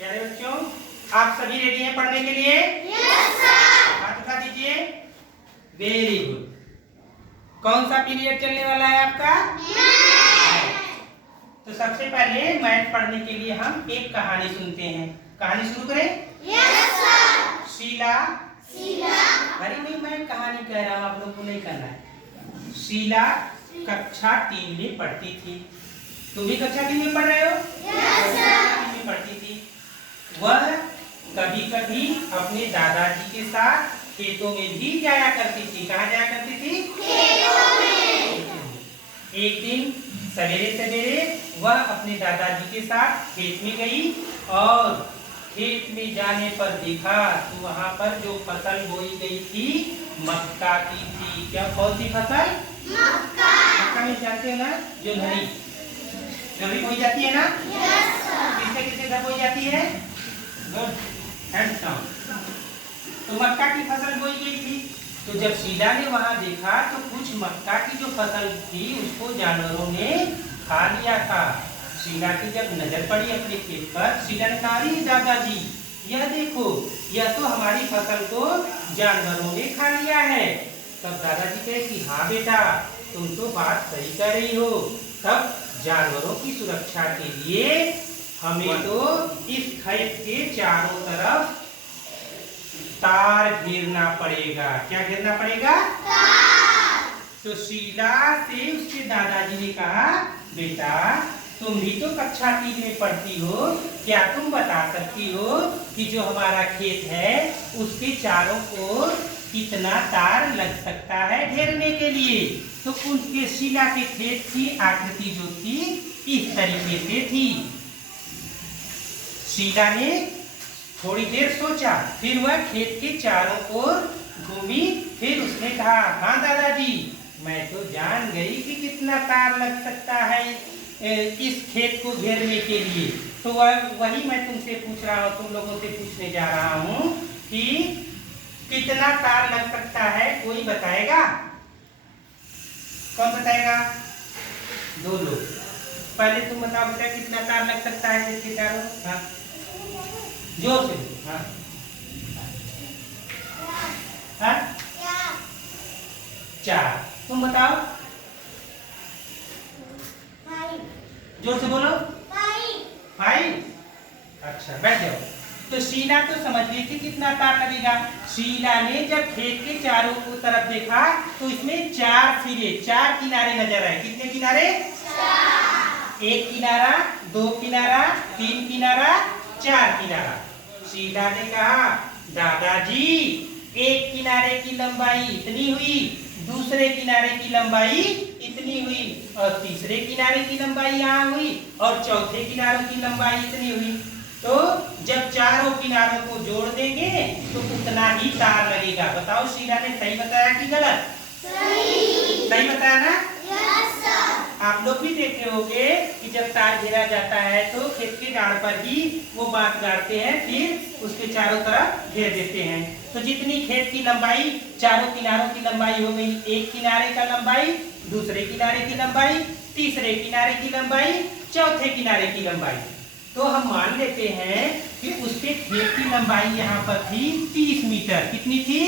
प्यारे बच्चों, आप सभी रेडी हैं पढ़ने के लिए? Yes sir. हाथ उठा दीजिए। Very good. कौन सा पीरियड चलने वाला है आपका? तो सबसे पहले मैथ पढ़ने के लिए हम एक कहानी सुनते हैं। कहानी शुरू करें? Yes sir. शीला। शीला। अरे नहीं, मैं कहानी कह रहा हूँ, आप लोग को नहीं करना है। शीला कक्षा 3 में पढ़ती थी। तुम भी कक्षा 3 में पढ़ रहे हो? Yes sir. 3 में पढ़ती थी। वह कभी कभी अपने दादाजी के साथ खेतों में भी जाया करती थी। कहाँ जाया करती थी? खेतों में। एक दिन सवेरे सवेरे वह अपने दादाजी के साथ खेत में गई और खेत में जाने पर देखा तो वहाँ पर जो फसल बोई गई थी मक्का की थी। क्या कौन सी फसल? मक्का। मक्का में जानते हो ना, जो नरी भी बोई जाती है ना? Yes sir. किससे किससे घर बोई जाती है? Good, hands down. तो मक्का की फसल बोई गई थी। तो जब शीला ने वहां देखा तो कुछ मक्का की जो फसल थी उसको जानवरों ने खा लिया था। शीला की जब नजर पड़ी अपने खेत पर, शीला ने कहा, अरे दादाजी, यह देखो, यह तो हमारी फसल को जानवरों ने खा लिया है। तब दादाजी कहे कि हाँ बेटा, तुम तो बात सही कर रही हो। तब जानवरों की सुरक्षा के लिए हमें तो इस खेत के चारों तरफ तार घेरना पड़ेगा। क्या घेरना पड़ेगा? तार। तो शीला से उसके दादाजी ने कहा, बेटा तुम भी तो कक्षा 3 में पढ़ती हो, क्या तुम बता सकती हो कि जो हमारा खेत है उसके चारों ओर कितना तार लग सकता है घेरने के लिए? तो उनके शीला के खेत की आकृति जो थी इस तरीके से थी। शीला ने थोड़ी देर सोचा, फिर वह खेत के चारों ओर घूमी। फिर उसने कहा, हाँ दादाजी, मैं तो जान गई कि कितना तार लग सकता है इस खेत को घेरने के लिए। तो वही मैं तुमसे पूछ रहा हूँ, तुम लोगों से पूछने जा रहा हूँ कि कितना तार लग सकता है, कोई बताएगा? कौन बताएगा? 2 लोग। पहले तुम बताओ बेटा, कितना तार लग सकता है खेत के चारों? हाँ, जोर से। हाँ हाँ, 4। तुम बताओ, 5। जोर से बोलो। 5। अच्छा, बैठ जाओ। तो शीला तो समझ गई थी कितना तार लगेगा। शीला ने जब खेत के चारों तरफ देखा तो इसमें 4 सिरे, 4 किनारे नजर आए। कितने किनारे? 4। 1 किनारा, 2 किनारा, 3 किनारा, 4 किनारा। शीला ने कहा, दादाजी, एक किनारे की लंबाई इतनी हुई, दूसरे किनारे की लंबाई इतनी हुई, और तीसरे किनारे की लंबाई यहाँ हुई, और चौथे किनारों की लंबाई इतनी हुई। तो जब चारों किनारों को जोड़ देंगे तो उतना ही तार लगेगा। बताओ शीला ने सही बताया कि गलत? सही। सही बताया ना? Yes sir. आप लोग भी देखे होंगे कि जब तार घेरा जाता है तो खेत के डाढ़ पर ही वो बांस गाड़ते हैं, फिर उसके चारों तरफ घेर देते हैं। तो जितनी खेत की लंबाई, चारों किनारों की लंबाई हो गई, एक किनारे का लंबाई, दूसरे किनारे की लंबाई, तीसरे किनारे की लंबाई, चौथे किनारे की लंबाई। तो हम मान लेते हैं कि उसके खेत की लंबाई यहाँ पर थी 30 मीटर। कितनी थी?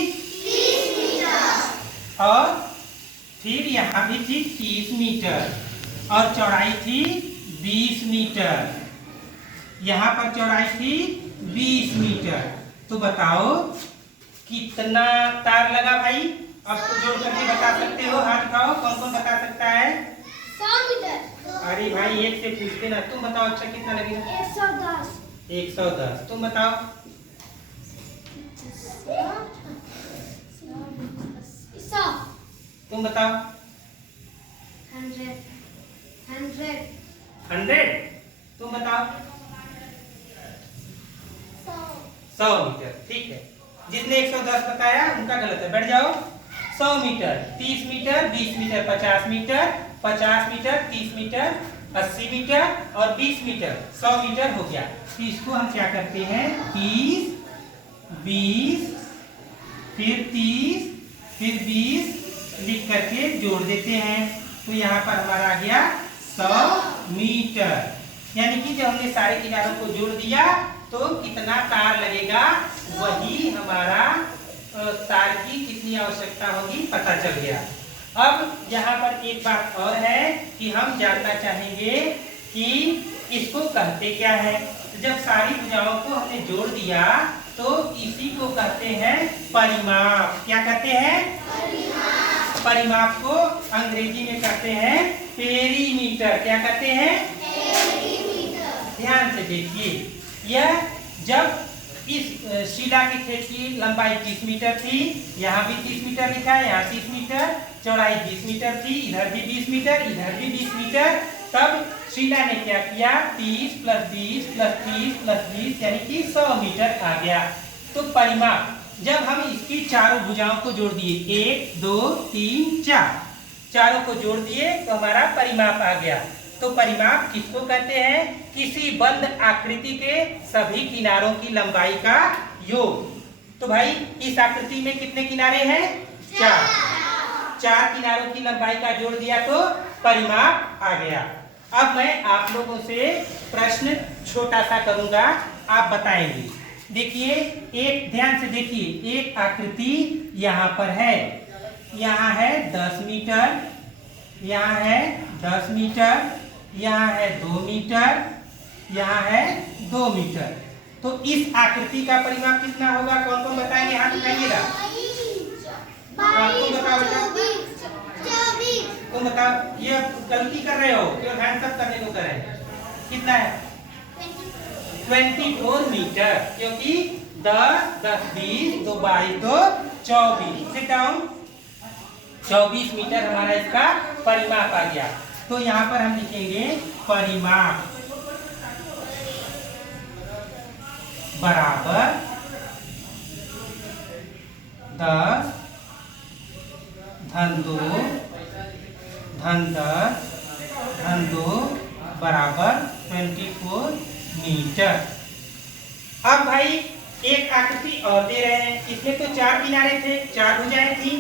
30 मीटर। और फिर यहाँ भी थी 30 मीटर, और चौड़ाई थी 20 मीटर। यहाँ पर चौड़ाई थी 20 मीटर। तो बताओ कितना तार लगा भाई? अब तो जोड़ करके बता सकते हो, हाथ उठाओ, कौन कौन बता सकता है? 100 मीटर। अरे भाई, एक से पूछते ना। तुम बताओ, अच्छा कितना लगेगा? 110। 110। तुम बताओ। 100। तुम बताओ। 100। 100। तुम बताओ। 100 मीटर। ठीक है, जिसने 110 बताया उनका गलत है, बैठ जाओ। 100 metre, 30 metre, 20 metre, 50 metre, 50 metre, 30 metre, 80 metre और 20 मीटर, 100 मीटर हो गया। तो इसको हम क्या करते हैं? 30, 20, फिर 30, फिर 20 लिख करके जोड़ देते हैं। तो यहाँ पर हमारा आ गया 100 मीटर। यानी कि जब हमने सारे किनारों को जोड़ दिया तो कितना तार लगेगा, वही हमारा तार की कितनी आवश्यकता होगी पता चल गया। अब यहाँ पर एक बात और है कि हम जानना चाहेंगे कि इसको कहते क्या है। जब सारी भुजाओं को हमने जोड़ दिया तो इसी को कहते हैं परिमाप। क्या कहते हैं? परिमाप। परिमाप को अंग्रेजी में कहते हैं पेरीमीटर। क्या कहते हैं? पेरीमीटर। ध्यान से देखिए, यह जब इस शिला के खेत की लंबाई 30 मीटर थी, यहाँ भी 30 मीटर लिखा है, यहाँ 30 मीटर, चौड़ाई 20 मीटर थी, इधर भी 20 मीटर, इधर भी 20 मीटर। तब शिला ने क्या किया, 30 + 20 + 30 + 20 यानी कि 100 मीटर आ गया। तो परिमाप, जब हम इसकी चारों भुजाओं को जोड़ दिए, 1 2 3 4, चारों को जोड़ दिए तो हमारा परिमाप आ गया। तो परिमाप किसको कहते हैं? किसी बंद आकृति के सभी किनारों की लंबाई का योग। तो भाई इस आकृति में कितने किनारे हैं? 4। 4 किनारों की लंबाई का जोड़ दिया तो परिमाप आ गया। अब मैं आप लोगों से प्रश्न छोटा सा करूंगा, आप बताएंगे। देखिए, एक ध्यान से देखिए, एक आकृति यहाँ पर है, यहाँ है 10 मीटर, यहाँ है 10 मीटर, यहाँ है 2 मीटर, यहाँ है 2 मीटर। तो इस आकृति का परिमाप कितना होगा? कौन कौन बताएंगे? हाथ उठाइएगा। आपको बताओ बेटा, तुम बताओ। ये गलती कर रहे हो, क्यों हैंड्स अप करने को करें? कितना है? 24 मीटर, क्योंकि 10 10 20 2 22 तो 24। Sit down. 24 मीटर हमारा इसका परिमाप आ गया। तो यहाँ पर हम लिखेंगे परिमाप बराबर 10 धन 2 धन 10 धन 2 बराबर 24 मीटर। अब भाई एक आकृति और दे रहे हैं, इसमें तो 4 किनारे थे, 4 भुजाएं थी।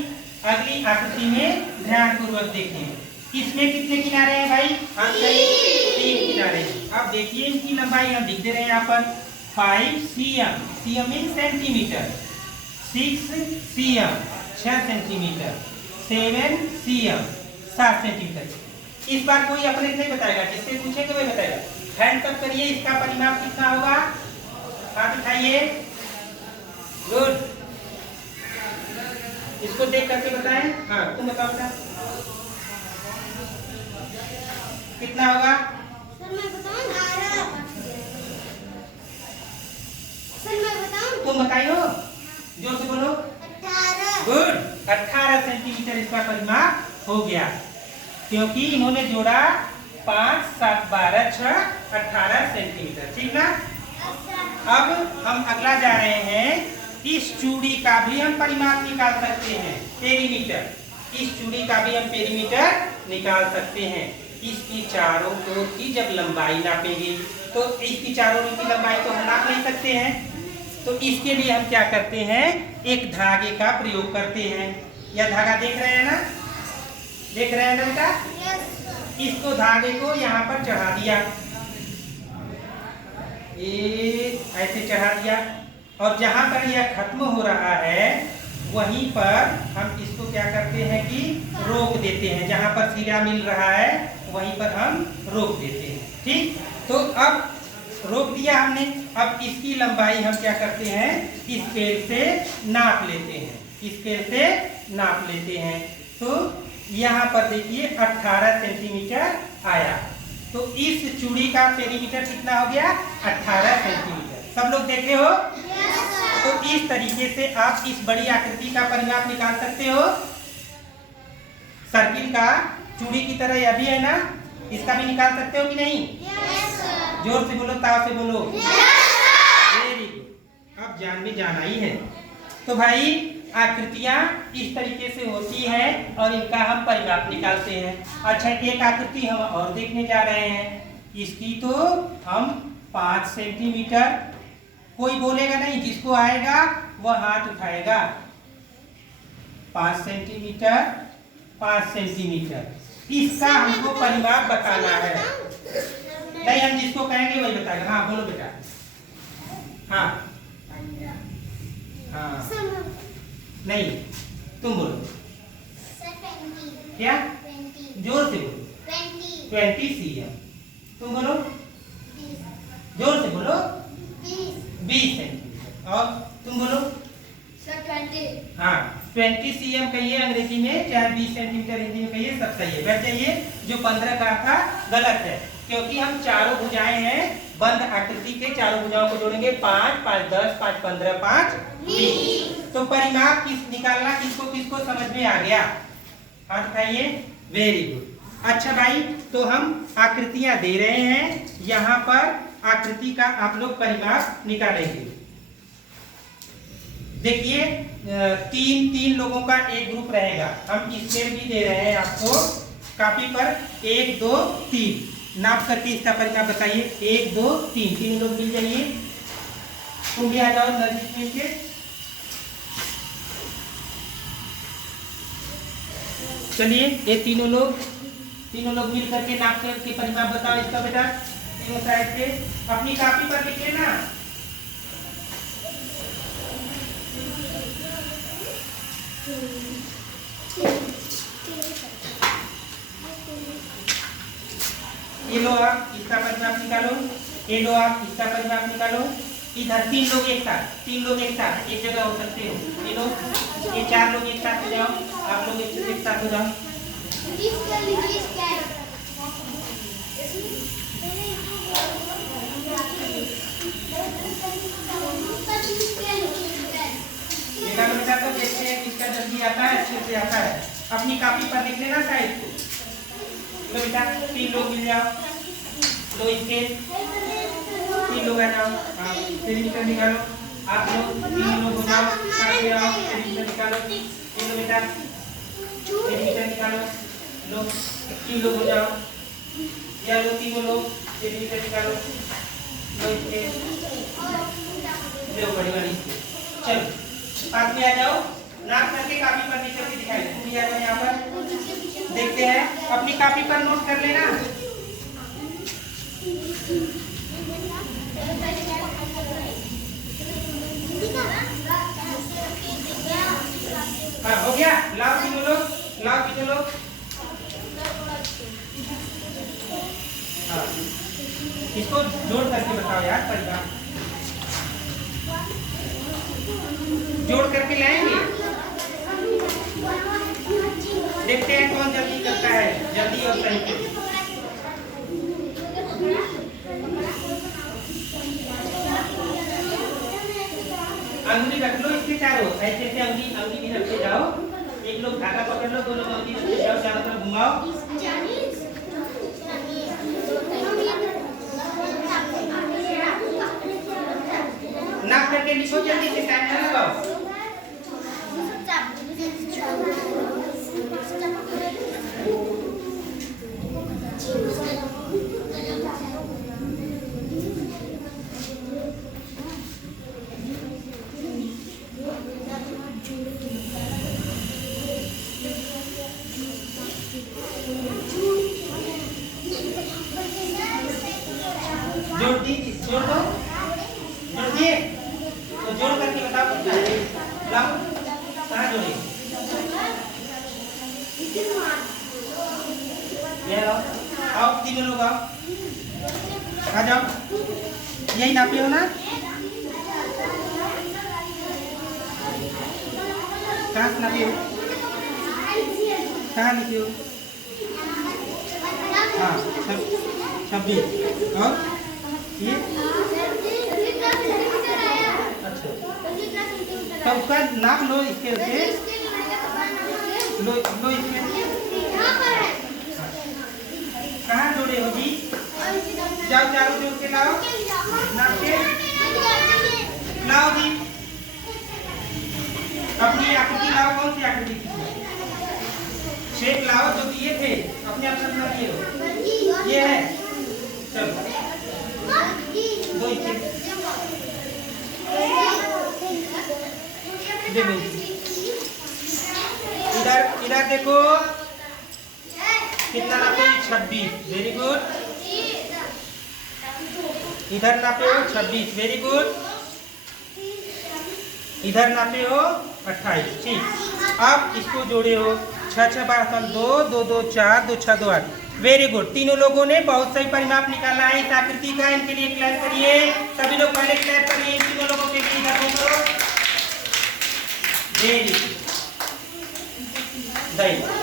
अगली आकृति में ध्यान पूर्वक देखिए, इसमें कितने किनारे हैं भाई? 3 किनारे। अब देखिए इनकी लंबाई हम लिख दे रहे हैं यहाँ पर 5 cm, cm mean centimetre, 6 cm 6 centimetre, 7 cm 7 centimetre. इस बार कोई अपने से नहीं बताएगा, जिससे पूछेंगे वही बताएगा। हैंड तक करिए, इसका परिमाप कितना होगा? हाथ उठाइए। गुड, इसको देख करके बताएं। हाँ तुम बताओ बेटा, कितना होगा? सर मैं बताऊं? सर मैं बताऊं? तुम बताइयो, जोर से बोलो। 18। गुड, 18 सेंटीमीटर इसका परिमाप हो गया, क्योंकि इन्होंने जोड़ा 5 7 12 6 18 सेंटीमीटर। ठीक ना? अब हम अगला जा रहे हैं, इस चूड़ी का भी हम परिमाप निकाल सकते हैं, पेरीमीटर। इस चूड़ी का भी हम पेरीमीटर निकाल सकते हैं। इसकी चारों ओर की जब लंबाई नापेंगे तो इसकी चारों ओर की लंबाई तो हम नाप नहीं सकते हैं। तो इसके लिए हम क्या करते हैं, एक धागे का प्रयोग करते हैं। यह धागा देख रहे हैं ना? देख रहे हैं ना बेटा? इसको धागे को यहाँ पर चढ़ा दिया, ये ऐसे चढ़ा दिया, और जहाँ पर यह खत्म हो रहा है वहीं पर हम इसको क्या करते हैं कि रोक देते हैं। जहाँ पर सिरा मिल रहा है वहीं पर हम रोक देते हैं। ठीक, तो अब रोक दिया हमने। अब इसकी लंबाई हम क्या करते हैं, स्केल से नाप लेते हैं। स्केल से नाप लेते हैं तो यहाँ पर देखिए 18 सेंटीमीटर आया। तो इस चूड़ी का पेरीमीटर कितना हो गया? 18 सेंटीमीटर। सब लोग देखे हो? तो इस तरीके से आप इस बड़ी आकृति का परिमाप निकाल सकते हो। सर्किल का चूड़ी की तरह यह भी है ना, इसका भी निकाल सकते हो कि नहीं? जोर से बोलो, ताव से बोलो। वेरी गुड, अब जान भी जाना ही है। तो भाई आकृतियां इस तरीके से होती हैं और इनका हम परिमाप निकालते हैं। अच्छा, एक आकृति हम और देखने जा रहे हैं। इसकी तो हम 5 सेंटीमीटर, कोई बोलेगा नहीं, जिसको आएगा वह हाथ उठाएगा। 5 सेंटीमीटर 5 सेंटीमीटर, इसका हमको परिमाप बताना है। नहीं, हम जिसको कहेंगे वही बताएगा। हाँ बोलो बेटा। हाँ हाँ सर मैं नहीं, तुम बोलो। सर 20 क्या? 20 जोर से बोलो। 20 cm। तुम बोलो, जोर से बोलो। 20 सेंटीमीटर। और तुम बोलो। सर 20 हाँ 20 cm कहिए अंग्रेजी में, चाहे 20 सेंटीमीटर हिंदी में कहिए, सब सही है। बैठ जाइए। जो 15 का था गलत है, क्योंकि हम चारों भुजाएं हैं बंद आकृति के, चारों भुजाओं को जोड़ेंगे 5 5 10 5 15 5 20। तो परिमाप किस निकालना किसको किसको समझ में आ गया? हाथ उठाइए। Very good. अच्छा भाई, तो हम आकृतियां दे रहे हैं, यहाँ पर आकृति का आप लोग परिमाप निकालेंगे। देखिए तीन लोगों का एक ग्रुप रहेगा। हम स्केल भी दे रहे हैं आपको कापी पर, 1 2 3 नाप करके इसका परिमाप बताइए। 1 2 3 तीन लोग मिल जाइए। तुम भी आ जाओ नजदीक में के। चलिए ये तीनों लोग मिल करके नाप करके परिमाप बताओ इसका बेटा। तीनों साइड से अपनी कापी पर लिख लेना। ये लो आप इसका परिमाप निकालो। ये लो आप इसका परिमाप निकालो। इधर तीन लोग एक साथ एक जगह हो सकते हो। ये लो, ये 4 लोग एक साथ हो जाओ। आप लोग एक साथ हो जाओ। निकालो बेटा, तो देखते हैं किसका जल्दी आता है, अच्छे से आता है। अपनी कापी पर लिख लेना साइड को। लो बेटा, 3 लोग मिल जाओ। लो इसके 3 लोग आ जाओ। हाँ सेंटीमीटर निकालो। आप लोग 3 लोग हो जाओ, काट ले आओ। सेंटीमीटर निकालो। ये लो बेटा, सेंटीमीटर निकालो। लो 3 लोग हो जाओ। या लो तीनों लोग सेंटीमीटर निकालो। लो इसके, लो बड़ी वाली। चलो पास में आ जाओ। नाप करके कापी पर लिख करके दिखाई। तुम भी आ जाओ यहाँ पर। देखते हैं, अपनी कापी पर नोट कर लेना। हाँ हो गया। लाओ तीनों लोग। हाँ इसको जोड़ करके बताओ यार परिमाप। जोड़ करके लाएंगे। देखते हैं कौन जल्दी करता है, जल्दी और सही। अंगुली रख लो इसके चारों, ऐसे ऐसे अंगुली भी रखते जाओ। एक लोग धागा पकड़ लो, दोनों अंगुली रखते जाओ, चारों तरफ घुमाओ। नाप करके लिखो जल्दी से, टाइम ना लगाओ। जोड़ दिए। तो जोड़ करके बताओ कितना है। लाओ, कहाँ जोड़े? ये लाओ। आओ तीनों लोग आओ, आ जाओ। यही नापे हो ना? कहाँ से नापे हो? कहाँ लिखे हो? हाँ 26। और ये अच्छा, तो उसका नाप लो इसके से। लो इसमें कहाँ जोड़े हो जी? जाओ चारों जोड़ के लाओ, नाप के लाओ जी। अपनी आकृति लाओ। कौन सी आकृति थी? शेप लाओ जो दिए थे, अपने आप से दिए हो। ये है, चलो दो इसके इधर देखो कितना नापे? 26। Very good. इधर नापे हो 26, वेरी गुड। इधर नापे हो 28, ठीक। अब इसको जोड़े हो 6 6 12 2 2 2 4 2 6 2 8, वेरी गुड। तीनों लोगों ने बहुत सही परिमाप निकाला है इस आकृति का। इनके लिए क्लैप करिए सभी लोग, पहले क्लैप करिए इन तीनों लोगों के लिए। इधर करो, वेरी गुड।